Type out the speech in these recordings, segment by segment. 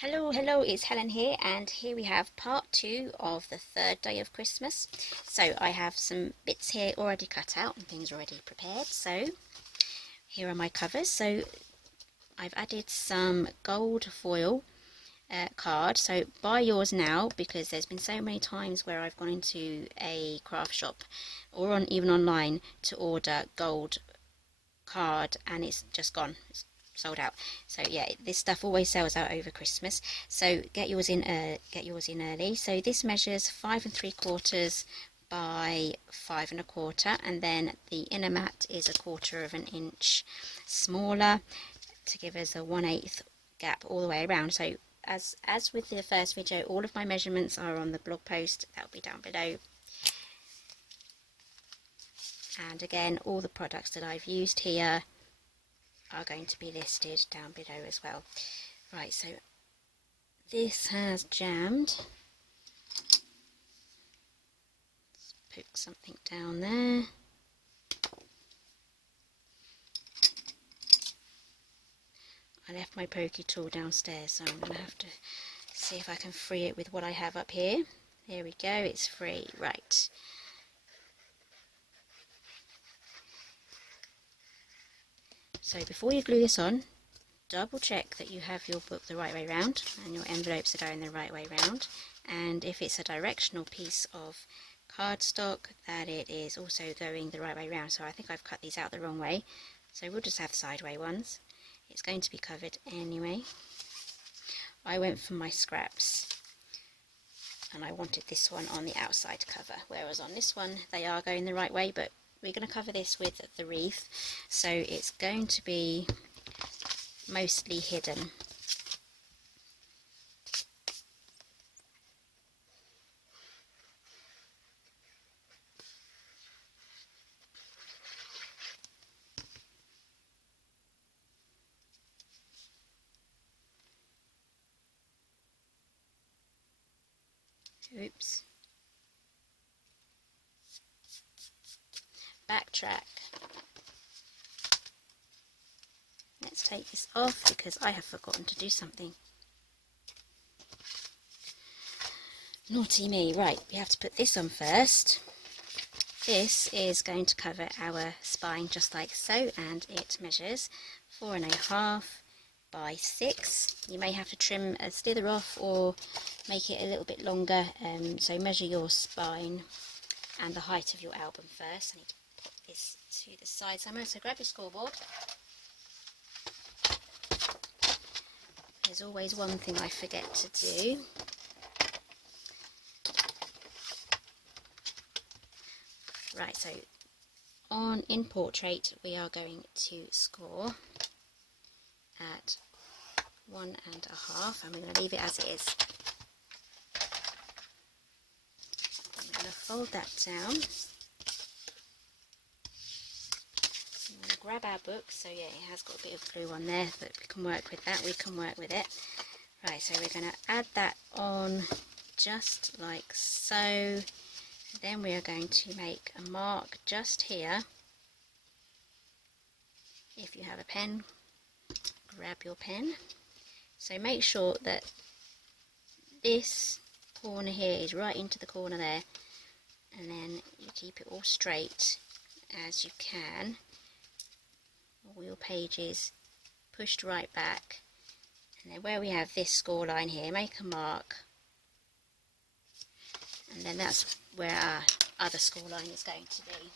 Hello, it's Helen here, and here we have part 2 of the third day of Christmas. So I have some bits here already cut out and things already prepared. So here are my covers. So I've added some gold foil card, so buy yours now, because there's been so many times where I've gone into a craft shop or even online to order gold card and it's just gone. It's sold out. So yeah, this stuff always sells out over Christmas, so get yours in early. So this measures 5 3/4 by 5 1/4, and then the inner mat is 1/4 of an inch smaller to give us a 1/8 gap all the way around. So as with the first video, all of my measurements are on the blog post, that'll be down below. And again, all the products that I've used here are going to be listed down below as well. Right, so this has jammed. Let's put something down there. I left my pokey tool downstairs, so I'm going to have to see if I can free it with what I have up here. There we go, it's free. Right. So before you glue this on, double check that you have your book the right way round and your envelopes are going the right way round, and if it's a directional piece of cardstock, that it is also going the right way round. So I think I've cut these out the wrong way, so we'll just have sideway ones. It's going to be covered anyway. I went for my scraps and I wanted this one on the outside cover, whereas on this one they are going the right way, but we're going to cover this with the wreath, so it's going to be mostly hidden. Oops. Backtrack. Let's take this off because I have forgotten to do something. Naughty me. Right, we have to put this on first. This is going to cover our spine just like so, and it measures 4 1/2 by 6. You may have to trim a slither off or make it a little bit longer, so measure your spine and the height of your album first. I need to pop this to the side somewhere, so grab your scoreboard. There's always one thing I forget to do. Right, so in portrait we are going to score at 1 1/2, and we're going to leave it as it is. I'm going to fold that down. I'm going to grab our book, so yeah, it has got a bit of glue on there, but we can work with that, we can work with it. Right, so we're going to add that on just like so. Then we are going to make a mark just here. If you have a pen, grab your pen. So make sure that this corner here is right into the corner there, and then you keep it all straight as you can. All your pages pushed right back, and then where we have this score line here, make a mark, and then that's where our other score line is going to be.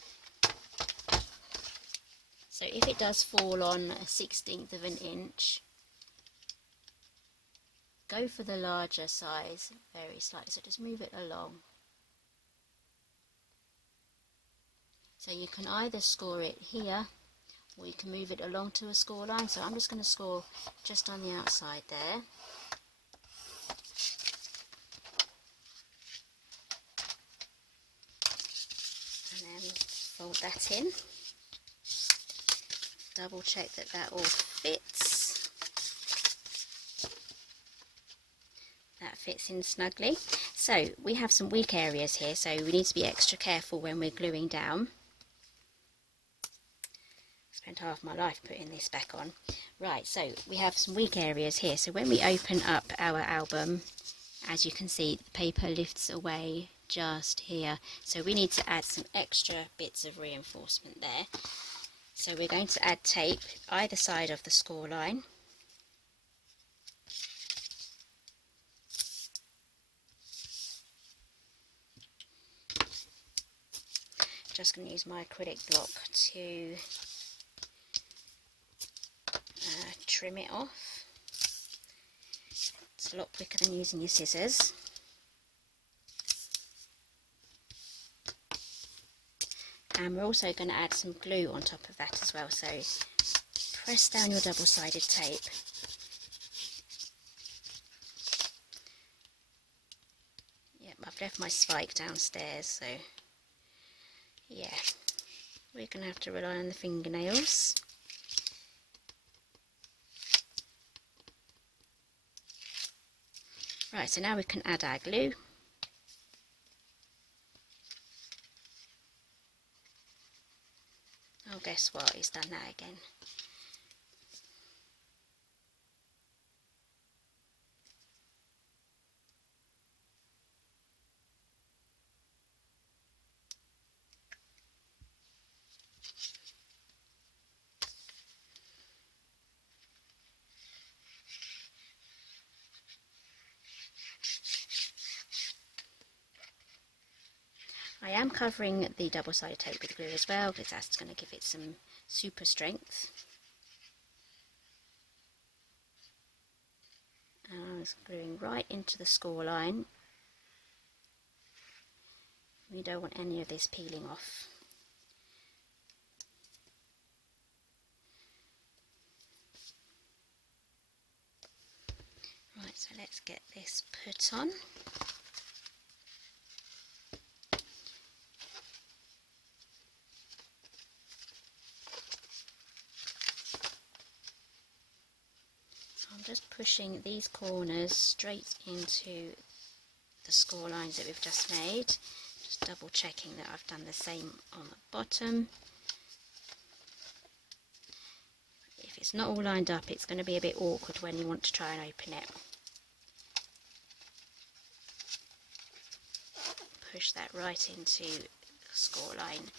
So if it does fall on a 1/16 of an inch, go for the larger size very slightly, so just move it along. So you can either score it here, or you can move it along to a score line. So I'm just going to score just on the outside there. And then fold that in. Double check that that all fits. That fits in snugly. So we have some weak areas here, so we need to be extra careful when we're gluing down. I spent half my life putting this back on. Right, so we have some weak areas here. So when we open up our album, as you can see, the paper lifts away just here. So we need to add some extra bits of reinforcement there. So we're going to add tape either side of the score line. Just going to use my acrylic block to trim it off. It's a lot quicker than using your scissors. And we're also going to add some glue on top of that as well, so press down your double-sided tape. Yep, I've left my spike downstairs, so yeah, we're going to have to rely on the fingernails. Right, so now we can add our glue. Oh, guess what? He's done that again. I am covering the double-sided tape with glue as well, because that's going to give it some super strength. And I was gluing right into the score line. We don't want any of this peeling off. Right, so let's get this put on. I'm just pushing these corners straight into the score lines that we've just made. Just double checking that I've done the same on the bottom. If it's not all lined up, it's going to be a bit awkward when you want to try and open it. Push that right into the score line.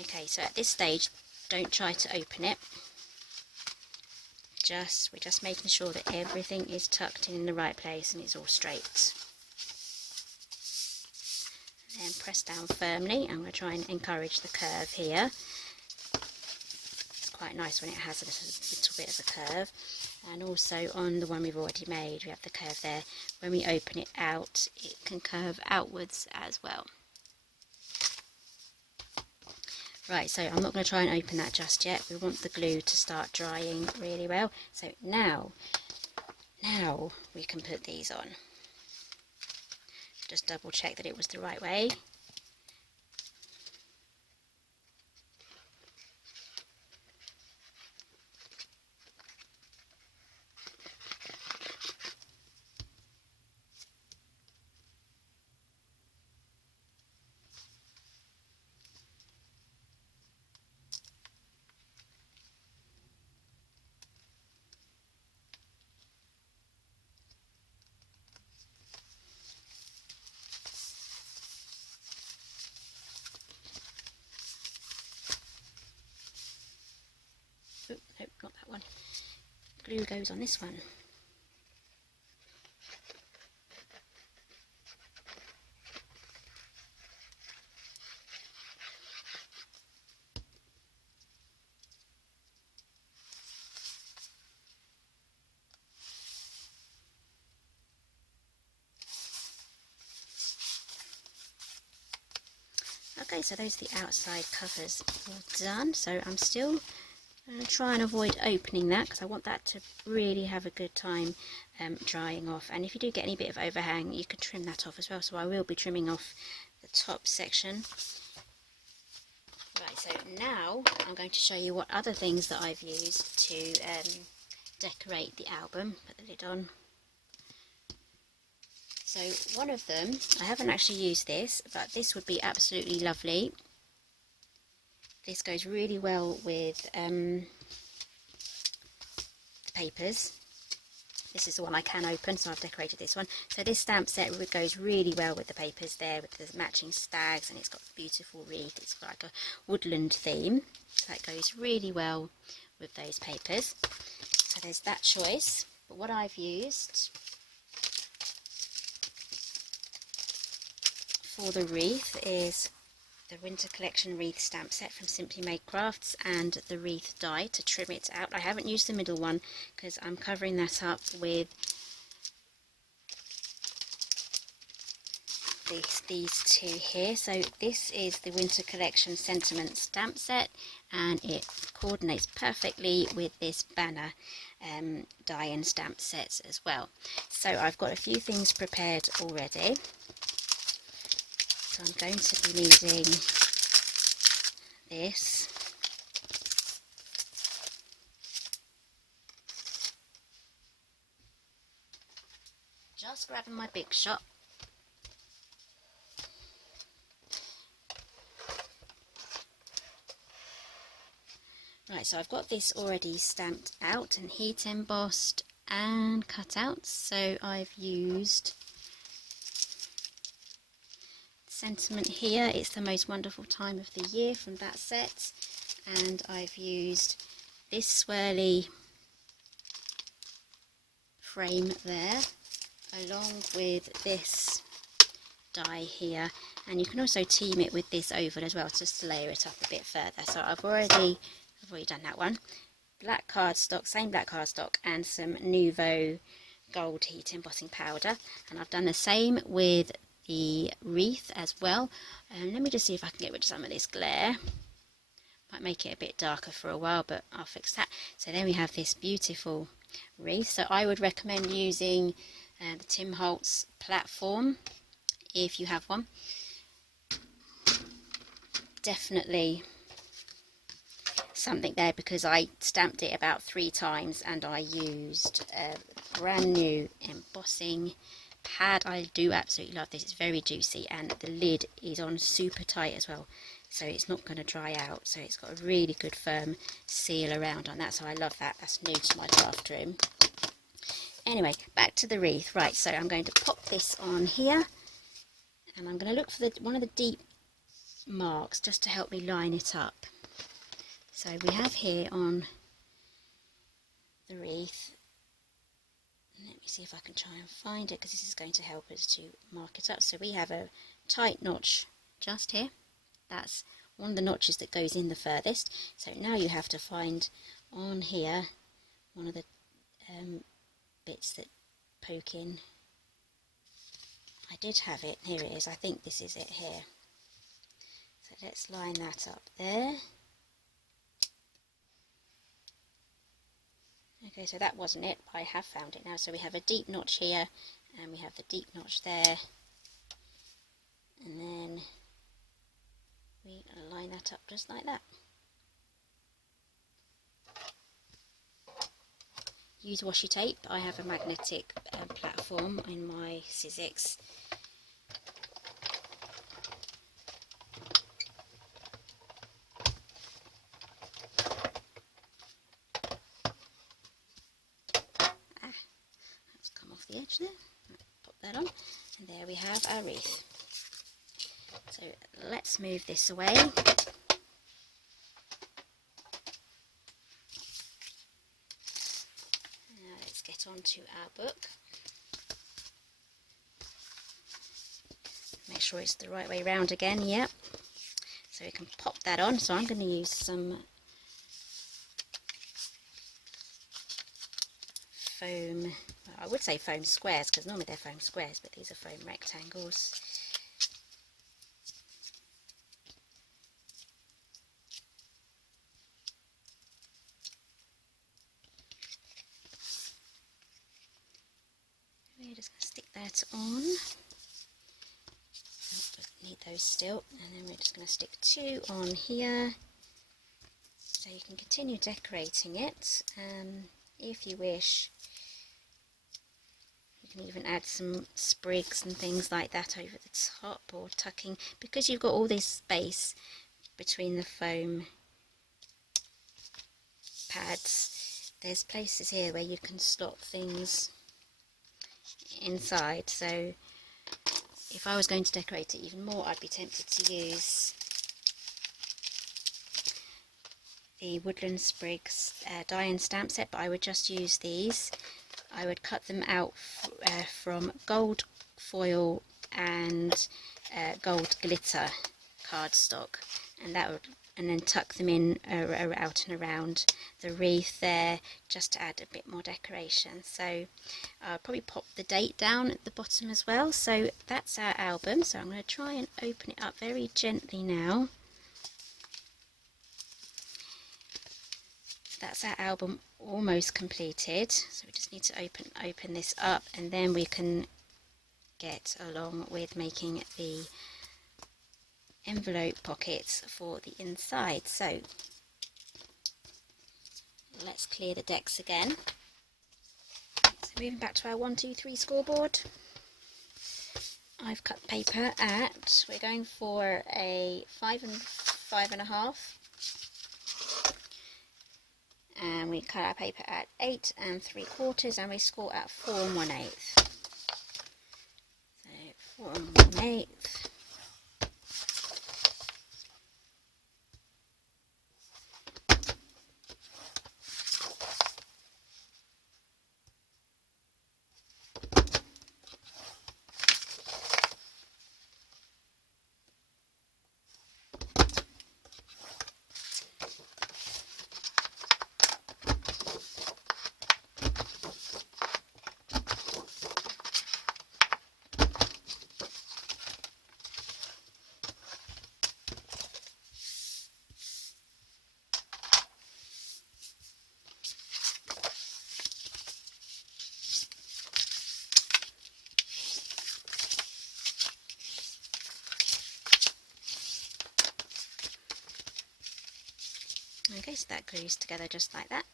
Okay, so at this stage, don't try to open it. We're just making sure that everything is tucked in the right place and it's all straight. And then press down firmly. I'm going to try and encourage the curve here. It's quite nice when it has a little bit of a curve. And also on the one we've already made, we have the curve there. When we open it out, it can curve outwards as well. Right, so I'm not going to try and open that just yet. We want the glue to start drying really well. So now we can put these on. Just double check that it was the right way. Oh, no, not that one. Glue goes on this one. Okay, so those are the outside covers all done. So I'm still going to try and avoid opening that because I want that to really have a good time drying off. And if you do get any bit of overhang, you can trim that off as well. So I will be trimming off the top section. Right, so now I'm going to show you what other things that I've used to decorate the album. Put the lid on. So one of them, I haven't actually used this, but this would be absolutely lovely. This goes really well with papers. This is the one I can open, so I've decorated this one. So this stamp set goes really well with the papers there, with the matching stags, and it's got a beautiful wreath. It's got like a woodland theme, so that goes really well with those papers. So there's that choice. But what I've used for the wreath is the Winter Collection Wreath stamp set from Simply Made Crafts and the Wreath die to trim it out. I haven't used the middle one because I'm covering that up with these two here. So this is the Winter Collection Sentiment stamp set, and it coordinates perfectly with this banner die and stamp sets as well. So I've got a few things prepared already. So I'm going to be needing this. Just grabbing my big shot. Right, so I've got this already stamped out and heat embossed and cut out. So I've used Sentiment here, It's the Most Wonderful Time of the Year from that set, and I've used this swirly frame there along with this die here, and you can also team it with this oval as well just to layer it up a bit further. So I've already done that one. Black cardstock, same black cardstock, and some Nouveau gold heat embossing powder, and I've done the same with the wreath as well. And let me just see if I can get rid of some of this glare. Might make it a bit darker for a while, but I'll fix that. So then we have this beautiful wreath. So I would recommend using the Tim Holtz platform if you have one. Definitely something there, because I stamped it about 3 times and I used a brand new embossing pad. I do absolutely love this. It's very juicy, and the lid is on super tight as well, so it's not going to dry out. So it's got a really good firm seal around on that, so I love that. That's new to my craft room. Anyway, back to the wreath. Right, so I'm going to pop this on here, and I'm going to look for one of the deep marks just to help me line it up. So we have here on the wreath, let me see if I can try and find it, because this is going to help us to mark it up. So we have a tight notch just here. That's one of the notches that goes in the furthest. So now you have to find on here one of the bits that poke in. I did have it. Here it is. I think this is it here. So let's line that up there. Okay, so that wasn't it, but I have found it now. So we have a deep notch here, and we have the deep notch there, and then we line that up just like that. Use washi tape. I have a magnetic platform in my Sizzix. The edge there, pop that on, and there we have our wreath. So let's move this away. Now let's get on to our book. Make sure it's the right way round again. Yep. So we can pop that on. So I'm going to use some foam, I would say foam squares, because normally they're foam squares, but these are foam rectangles. We're just going to stick that on. Need those still, and then we're just going to stick 2 on here, so you can continue decorating it if you wish. You can even add some sprigs and things like that over the top, or tucking, because you've got all this space between the foam pads. there's places here where you can slot things inside, so if I was going to decorate it even more, I'd be tempted to use the Woodland Sprigs die and stamp set, but I would just use these. I would cut them out from gold foil and gold glitter cardstock, and then tuck them in out and around the wreath there, just to add a bit more decoration. So I'll probably pop the date down at the bottom as well. So that's our album. So I'm going to try and open it up very gently now. That's our album almost completed, so we just need to open this up, and then we can get along with making the envelope pockets for the inside. So let's clear the decks again. So moving back to our 1, 2, 3 scoreboard, I've cut paper at, we're going for a 5 and 5.5. And we cut our paper at 8 3/4, and we score at 4 1/8. So 4 1/8. Okay, so that glues together just like that.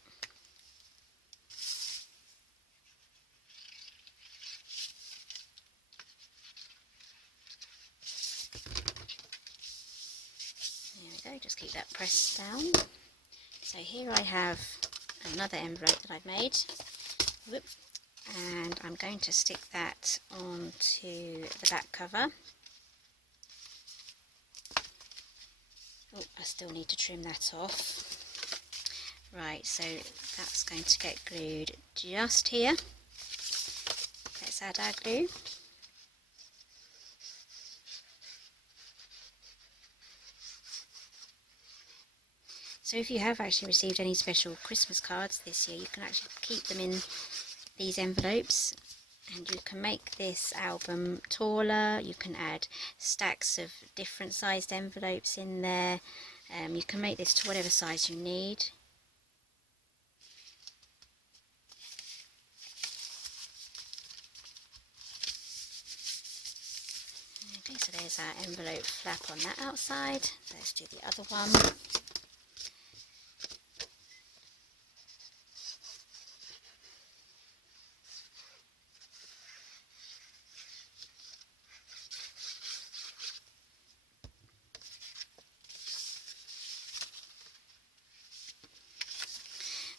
There we go, just keep that pressed down. So here I have another envelope that I've made. Whoop. And I'm going to stick that onto the back cover. Oh, I still need to trim that off. Right, so that's going to get glued just here. Let's add our glue. So if you have actually received any special Christmas cards this year, you can actually keep them in these envelopes, and you can make this album taller. You can add stacks of different sized envelopes in there. You can make this to whatever size you need. Okay, so there's our envelope flap on that outside. Let's do the other one.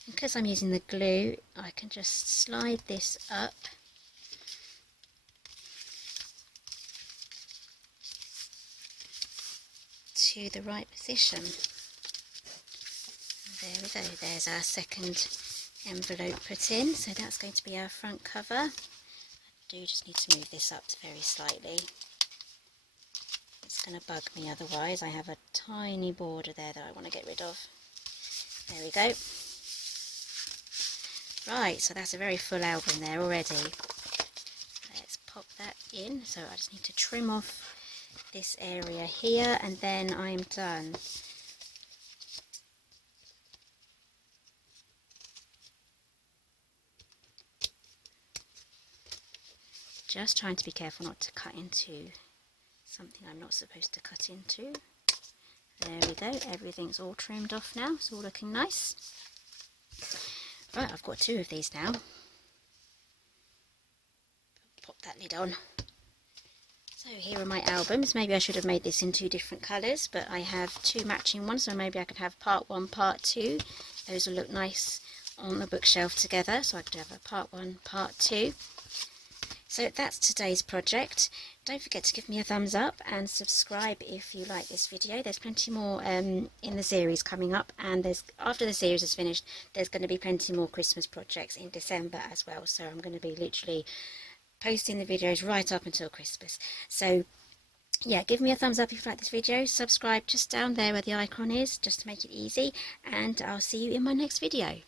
Because I'm using the glue, I can just slide this up to the right position. There we go, there's our second envelope put in, so that's going to be our front cover. I do just need to move this up very slightly. It's going to bug me otherwise. I have a tiny border there that I want to get rid of. There we go. Right, so that's a very full album there already. Let's pop that in. So I just need to trim off this area here, and then I'm done. Just trying to be careful not to cut into something I'm not supposed to cut into. There we go, everything's all trimmed off now, it's all looking nice. Right, I've got 2 of these now. Pop that lid on. So here are my albums. Maybe I should have made this in 2 different colours, but I have 2 matching ones, so maybe I could have part 1, part 2. Those will look nice on the bookshelf together, so I could have a part 1, part 2. So that's today's project. Don't forget to give me a thumbs up and subscribe if you like this video. There's plenty more in the series coming up, and after the series is finished, there's going to be plenty more Christmas projects in December as well. So I'm going to be literally posting the videos right up until Christmas. So yeah, give me a thumbs up if you like this video. Subscribe just down there where the icon is, just to make it easy, and I'll see you in my next video.